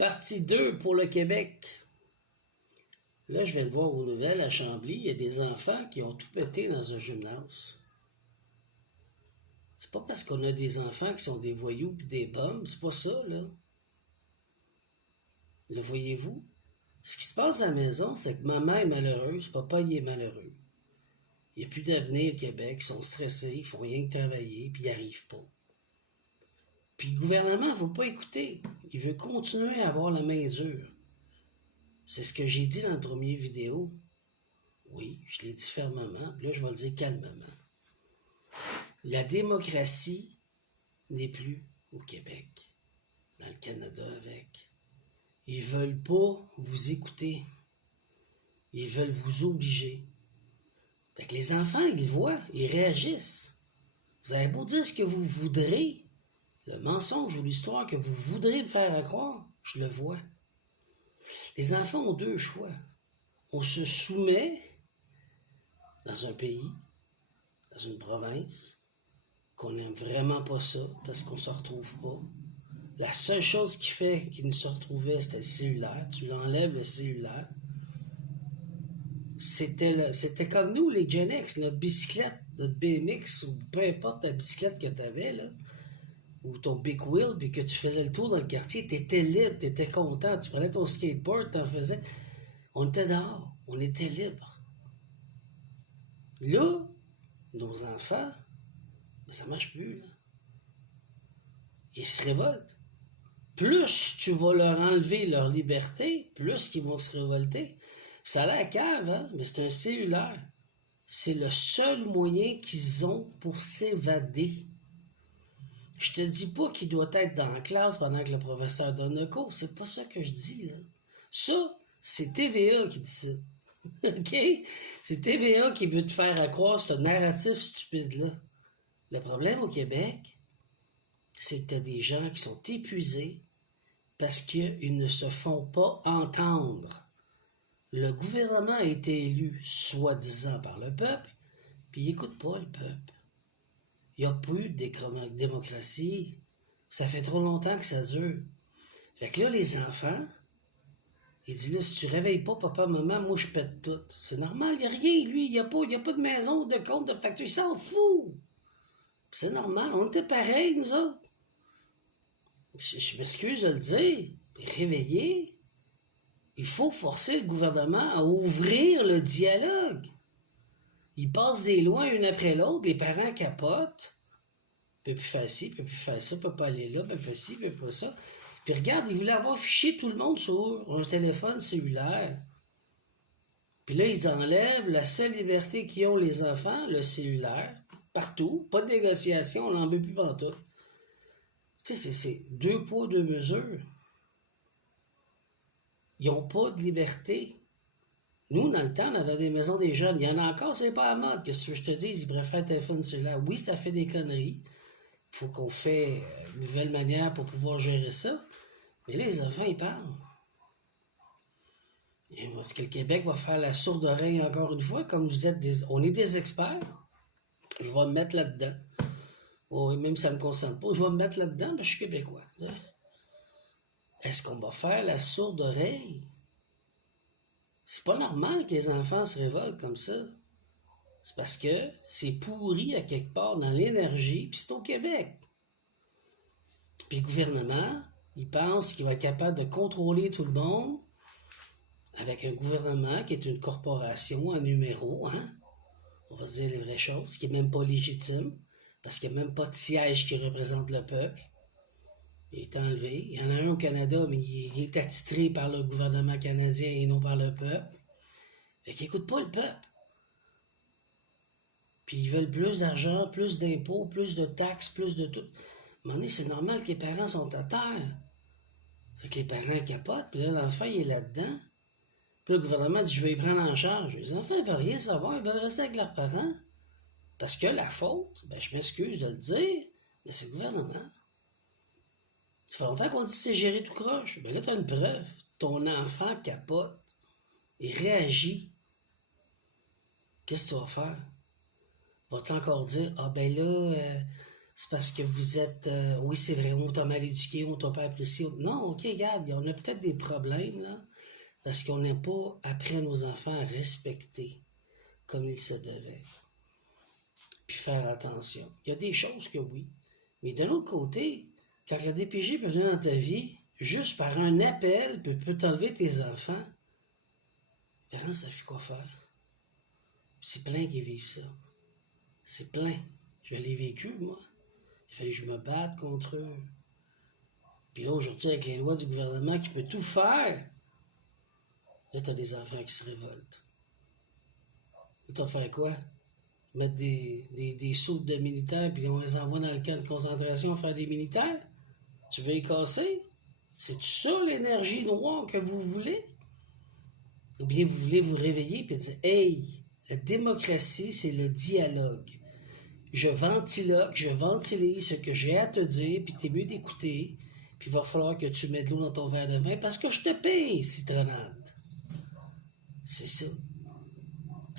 Partie 2 pour le Québec. Là, je viens de voir aux nouvelles à Chambly, il y a des enfants qui ont tout pété dans un gymnase. C'est pas parce qu'on a des enfants qui sont des voyous pis des bombes, c'est pas ça, là. Le voyez-vous? Ce qui se passe à la maison, c'est que maman est malheureuse, papa il est malheureux. Il n'y a plus d'avenir au Québec, ils sont stressés, ils font rien que travailler, puis ils n'y arrivent pas. Puis le gouvernement ne veut pas écouter. Il veut continuer à avoir la main dure. C'est ce que j'ai dit dans la première vidéo. Oui, je l'ai dit fermement, puis là je vais le dire calmement. La démocratie n'est plus au Québec, dans le Canada avec. Ils veulent pas vous écouter. Ils veulent vous obliger. Fait que les enfants, ils voient, ils réagissent. Vous avez beau dire ce que vous voudrez, le mensonge ou l'histoire que vous voudrez me faire croire, je le vois. Les enfants ont deux choix. On se soumet dans un pays, dans une province, qu'on n'aime vraiment pas ça, parce qu'on se retrouve pas. La seule chose qui fait qu'ils ne se retrouvaient, c'était le cellulaire. Tu l'enlèves, le cellulaire. C'était comme nous, les Gen X, notre bicyclette, notre BMX, ou peu importe ta bicyclette que tu avais, là, ou ton big wheel, puis que tu faisais le tour dans le quartier, tu étais libre, tu étais content, tu prenais ton skateboard, tu en faisais. On était dehors, on était libre. Là, nos enfants, ça marche plus, là. Ils se révoltent. Plus tu vas leur enlever leur liberté, plus qu'ils vont se révolter. Ça a l'air cave, hein? Mais c'est un cellulaire. C'est le seul moyen qu'ils ont pour s'évader. Je te dis pas qu'il doit être dans la classe pendant que le professeur donne un cours. C'est pas ça que je dis, là. Ça, c'est TVA qui dit ça. OK? C'est TVA qui veut te faire croire ce narratif stupide-là. Le problème au Québec, c'est que t'as des gens qui sont épuisés parce qu'ils ne se font pas entendre. Le gouvernement a été élu soi-disant par le peuple, puis il n'écoute pas le peuple. Il n'y a plus de démocratie. Ça fait trop longtemps que ça dure. Fait que là, les enfants, ils disent là, si tu réveilles pas papa, maman, moi je pète tout. C'est normal, il n'y a rien, lui, il n'y a pas de maison, de compte, de facture, il s'en fout. C'est normal, on était pareils, nous autres. Je m'excuse de le dire, réveiller. Il faut forcer le gouvernement à ouvrir le dialogue. Ils passent des lois une après l'autre, les parents capotent. Peut plus faire ci, peut plus faire ça, peut pas aller là, peut pas ci, peut pas ça. Puis regarde, ils voulaient avoir fiché tout le monde sur un téléphone cellulaire. Puis là, ils enlèvent la seule liberté qu'ils ont les enfants, le cellulaire, partout. Pas de négociation, on n'en veut plus pantoute. Tu sais, c'est deux poids, deux mesures. Ils n'ont pas de liberté. Nous, dans le temps, on avait des maisons des jeunes. Il y en a encore, c'est pas à mode. Qu'est-ce que je te dis? Ils préfèrent le téléphone cellulaire. Oui, ça fait des conneries. Il faut qu'on fait une nouvelle manière pour pouvoir gérer ça. Mais là, les enfants, ils parlent. Est-ce que le Québec va faire la sourde oreille encore une fois? Comme vous êtes on est des experts. Je vais me mettre là-dedans. Oh, même si ça ne me concerne pas, je vais me mettre là-dedans, parce que je suis québécois. Est-ce qu'on va faire la sourde oreille? C'est pas normal que les enfants se révoltent comme ça. C'est parce que c'est pourri à quelque part dans l'énergie, puis c'est au Québec. Puis le gouvernement, il pense qu'il va être capable de contrôler tout le monde avec un gouvernement qui est une corporation en numéro, hein? On va se dire les vraies choses, qui n'est même pas légitime, parce qu'il n'y a même pas de siège qui représente le peuple. Il est enlevé. Il y en a un au Canada, mais il est attitré par le gouvernement canadien et non par le peuple. Fait qu'il n'écoute pas le peuple. Puis ils veulent plus d'argent, plus d'impôts, plus de taxes, plus de tout. À un moment donné, c'est normal que les parents sont à terre. Fait que les parents capotent, puis là, l'enfant, il est là-dedans. Puis là, le gouvernement dit, je vais les prendre en charge. Les enfants, ils veulent rien savoir, ils veulent rester avec leurs parents. Parce que la faute, ben, je m'excuse de le dire, mais c'est le gouvernement. Ça fait longtemps qu'on dit que c'est géré tout croche. Ben là, tu as une preuve. Ton enfant capote et réagit. Qu'est-ce que tu vas faire? Vas-tu encore dire, ah ben là, c'est parce que vous êtes... oui, c'est vrai, on t'a mal éduqué, on t'a pas apprécié. Non, OK, regarde, on a peut-être des problèmes, là, parce qu'on n'a pas appris à nos enfants à respecter comme il se devait, puis faire attention. Il y a des choses que oui, mais de l'autre côté, quand la DPJ peut venir dans ta vie, juste par un appel, peut t'enlever tes enfants, personne ne sait plus quoi faire. C'est plein qui vivent ça. C'est plein. Je l'ai vécu, moi. Il fallait que je me batte contre eux. Puis là, aujourd'hui, avec les lois du gouvernement qui peut tout faire, là, t'as des enfants qui se révoltent. Là, tu vas faire quoi? Mettre des soutes de militaires, puis on les envoie dans le camp de concentration faire des militaires? Tu veux les casser? C'est ça l'énergie noire que vous voulez? Ou bien vous voulez vous réveiller et dire, hey, la démocratie, c'est le dialogue. Je ventilise ce que j'ai à te dire, puis t'es mieux d'écouter, puis il va falloir que tu mettes de l'eau dans ton verre de vin parce que je te paye, citronnade. C'est ça.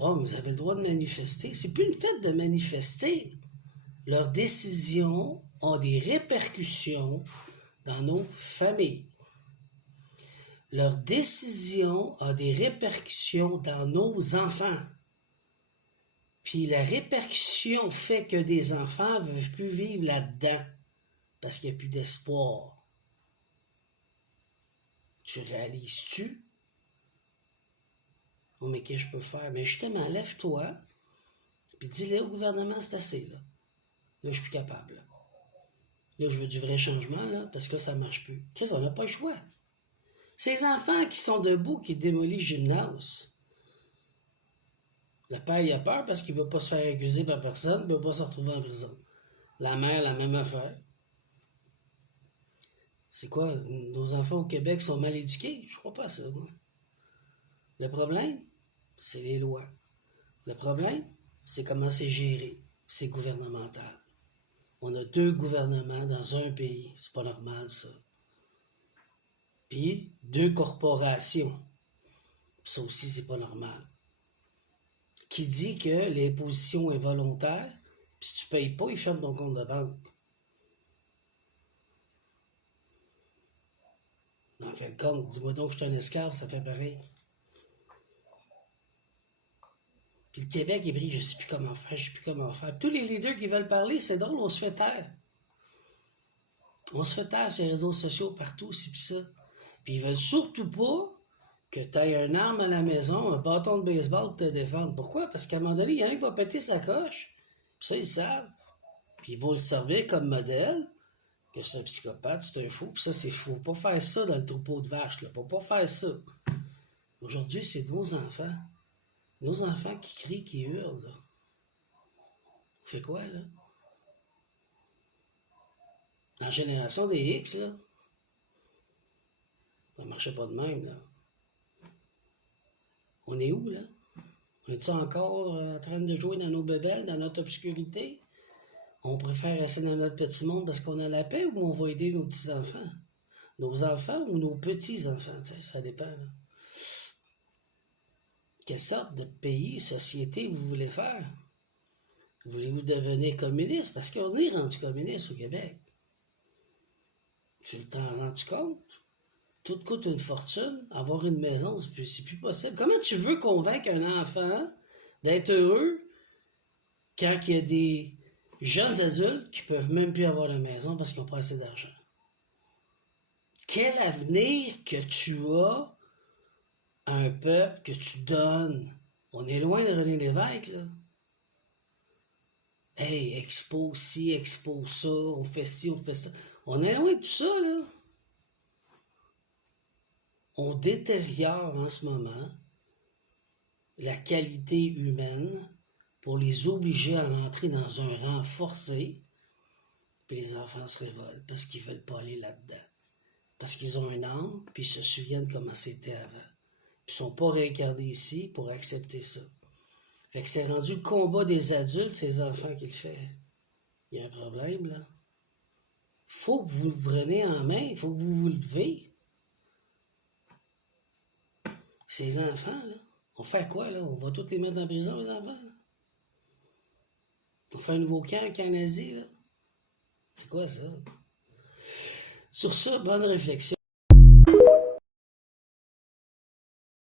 Oh, mais vous avez le droit de manifester. C'est plus une fête de manifester. Leurs décisions ont des répercussions dans nos familles. Leurs décisions ont des répercussions dans nos enfants. Puis la répercussion fait que des enfants ne veulent plus vivre là-dedans parce qu'il n'y a plus d'espoir. Tu réalises-tu? Oh, mais qu'est-ce que je peux faire? Mais justement, lève-toi, puis dis-le au gouvernement, c'est assez, là. Là, je suis plus capable. Là, je veux du vrai changement, là, parce que là, ça ne marche plus. Qu'est-ce qu'on n'a pas le choix? Ces enfants qui sont debout, qui démolissent le gymnase, le père, il a peur parce qu'il ne veut pas se faire accuser par personne, il ne veut pas se retrouver en prison. La mère, la même affaire. C'est quoi? Nos enfants au Québec sont mal éduqués? Je crois pas à ça, moi. Le problème, c'est les lois. Le problème, c'est comment c'est géré. C'est gouvernemental. On a 2 gouvernements dans un pays. C'est pas normal, ça. Puis 2 corporations. Ça aussi, c'est pas normal. Qui dit que l'imposition est volontaire, puis si tu payes pas, ils ferment ton compte de banque. En fin de compte, dis-moi donc que je suis un esclave, ça fait pareil. Puis le Québec est pris, je sais plus comment faire. Tous les leaders qui veulent parler, c'est drôle, on se fait taire. On se fait taire sur les réseaux sociaux partout, c'est pis ça. Puis ils veulent surtout pas que tu aies une arme à la maison, un bâton de baseball pour te défendre. Pourquoi? Parce qu'à un moment donné, il y en a qui vont péter sa coche. Puis ça, ils savent. Puis ils vont le servir comme modèle, que c'est un psychopathe, c'est un fou. Puis ça, c'est fou. Faut pas faire ça dans le troupeau de vaches, là. Faut pas faire ça. Aujourd'hui, c'est nos enfants. Nos enfants qui crient, qui hurlent, là. On fait quoi, là? Dans la génération des X, là, ça marchait pas de même, là. On est où, là? On est-tu encore en train de jouer dans nos bébelles, dans notre obscurité? On préfère rester dans notre petit monde parce qu'on a la paix ou on va aider nos petits-enfants? Nos enfants ou nos petits-enfants? Ça dépend, là. Quelle sorte de pays, société vous voulez faire? Voulez-vous devenir communiste? Parce qu'on est rendu communiste au Québec. Tu t'en rends-tu compte? Tout coûte une fortune. Avoir une maison, c'est plus possible. Comment tu veux convaincre un enfant d'être heureux quand il y a des jeunes adultes qui peuvent même plus avoir de maison parce qu'ils n'ont pas assez d'argent? Quel avenir que tu as à un peuple que tu donnes? On est loin de René Lévesque, là. Hey, expo ci, expo ça, on fait ci, on fait ça. On est loin de tout ça, là. On détériore en ce moment la qualité humaine pour les obliger à rentrer dans un rang forcé, puis les enfants se révoltent parce qu'ils ne veulent pas aller là-dedans. Parce qu'ils ont une âme, puis ils se souviennent comment c'était avant. Puis ils ne sont pas réincarnés ici pour accepter ça. Fait que c'est rendu le combat des adultes, ces enfants qui le font. Il y a un problème, là. Faut que vous le preniez en main, il faut que vous vous levez. Ces enfants, là, on fait quoi, là? On va tous les mettre en prison, les enfants, là? On fait un nouveau camp en Asie, là? C'est quoi ça? Sur ça, bonne réflexion.